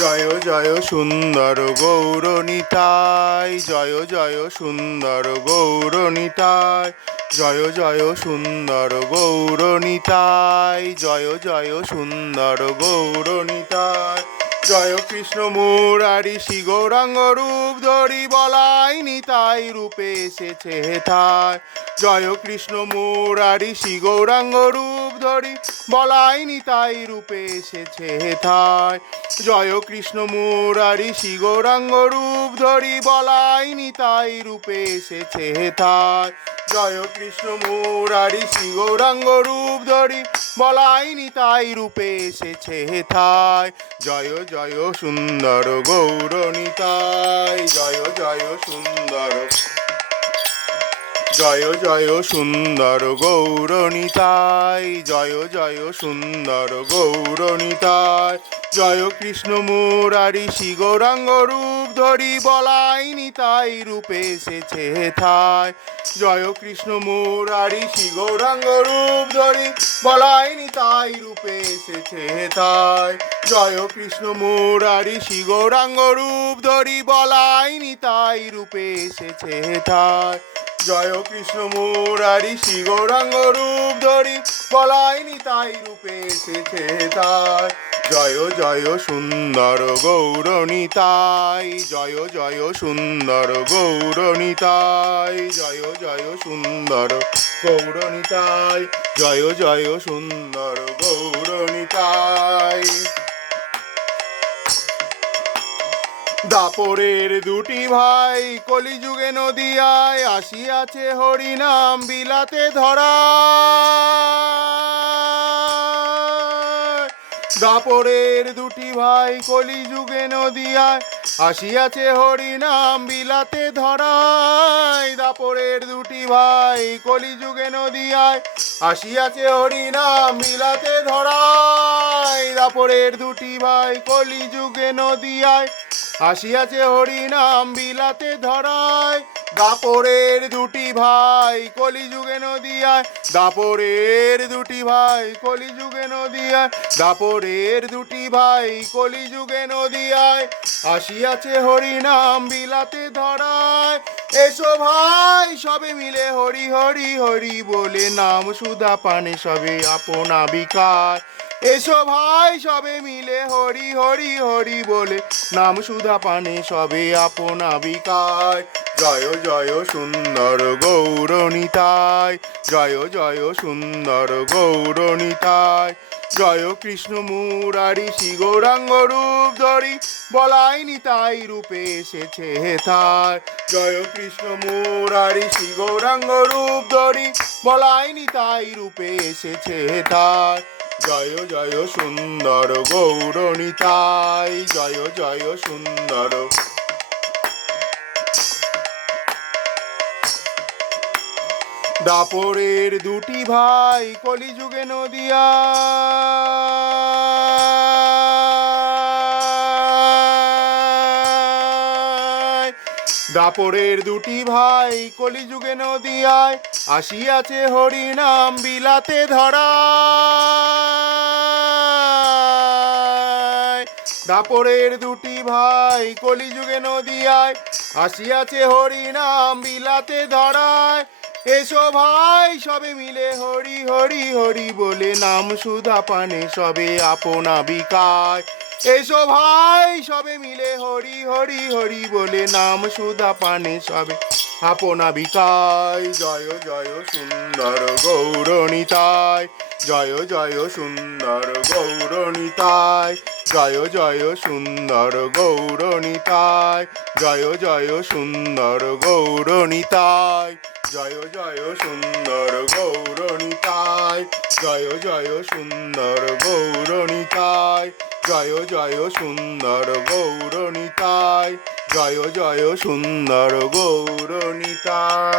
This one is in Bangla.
জয় জয় সুন্দর গৌরনিতাই, জয় জয় সুন্দর গৌরনিতাই, জয় জয় সুন্দর গৌরনিতাই, জয় জয় সুন্দর গৌরনিতাই। জয় কৃষ্ণ মুরারি শ্রী গৌরাঙ্গ রূপ ধরি বলাই নিতাই রূপে এসেছে হেথায়। জয় কৃষ্ণ মুরারি শ্রী গৌরাঙ্গ রূপ ধরি বলাই নিতাই রূপে এসেছে হেথায়। জয় কৃষ্ণ মুরারি শ্রী গৌরাঙ্গ রূপ ধরি বলাই নিতাই রূপে এসেছে হেথায়। জয় কৃষ্ণ মুরারি শ্রী গৌরাঙ্গ রূপ ধরি বলাই নিতাই রূপে এসেছে হেথায়। জয় জয় সুন্দর গৌরনিতাই, জয় জয় সুন্দর, জয় জয় সুন্দর গৌরনিতাই, জয় জয় সুন্দর গৌরনিতাই। জয় কৃষ্ণ মুরারি শ্রী গৌরাঙ্গ রূপ ধরি বলাই নিতাই রূপে এসেছে হেথায়। জয় কৃষ্ণ মুরারি শ্রী গৌরাঙ্গ রূপ ধরি বলাই নিতাই রূপে এসেছে হেথায়। জয় কৃষ্ণ মুরারি শ্রী গৌরাঙ্গ রূপ ধরি বলাই নিতাই রূপে এসেছে হেথায়। জয় কৃষ্ণ মুরারি শ্রী গৌরাঙ্গ রূপ ধরি বলাই নিতাই রূপে এসেছে হেথায়। জয় জয় সুন্দর গৌরনিতাই, জয় জয় সুন্দর গৌরনিতাই, জয় জয় সুন্দর গৌরনিতাই, জয় জয় সুন্দর গৌরনিতাই। দাপরের দুটি ভাই কলিযুগে নদিয়ায় আসিয়াছে হরিনাম বিলাতে ধরা। দাপরের দুটি ভাই কলিযুগে নদিয়ায় আসিয়াছে হরিনাম বিলাতে ধরায়। দাপরের দুটি ভাই কলিযুগে নদিয়ায় আসিয়াছে হরিনাম বিলাতে ধরায়। দাপরের দুটি ভাই কলিযুগে নদিয়ায় আসিয়াছে হরিনাম বিলাতে ধরায়। দাপরের দুটি ভাই কলিযুগে নদিয়ায়, দাপরের দুটি ভাই কলিযুগে নদিয়ায়, দাপরের দুটি ভাই কলিযুগে নদিয়ায় আসিয়াছে হরিনাম বিলাতে ধরায়। এসো ভাই সবে মিলে হরি হরি হরি বলে নাম সুধা পানে সবে আপনা বিকার। এসো ভাই সবে মিলে হরি হরি হরি বলে নাম সুধা পানে সবে আপনা বিকার। জয় জয় সুন্দর গৌরনিতাই, জয় জয় সুন্দর গৌরনিতাই। জয় কৃষ্ণ মুরারি শ্রী গৌরাঙ্গ রূপ ধরি বলাই নিতাই রূপে এসেছে হেথায়। জয় কৃষ্ণ মুরারি শ্রী গৌরাঙ্গ রূপ ধরি বলাই নিতাই রূপে এসেছে হেথায়। জয় জয় সুন্দর গৌরনিতাই, জয় জয় সুন্দর। দাপরের দুটি ভাই কলিযুগে নদিয়ায়, দাপরের দুটি ভাই কলিযুগে নদিয়ায় আসিয়াছে হরিনাম বিলাতে ধরায়। দাপরের দুটি ভাই কলিযুগে নদিয়ায় আসিয়াছে হরিনাম বিলাতে ধরায়। এসো ভাই সবে মিলে হরি হরি হরি বলে নাম সুধা পানে সবে আপনা বিকায়। এসো ভাই সবে মিলে হরি হরি হরি বলে নাম সুধা পানে সবে আপনা বিকায়। জয় জয় সুন্দর গৌরনিতাই, জয় জয় সুন্দর গৌরনিতাই, জয় জয় সুন্দর গৌরনিতাই, জয় জয় সুন্দর গৌরনিতাই, জয় জয় সুন্দর গৌরনিতাই, জয় জয় সুন্দর গৌরনিতাই, জয় জয় সুন্দর গৌরনিতাই, জয় জয় সুন্দর গৌরনিতাই।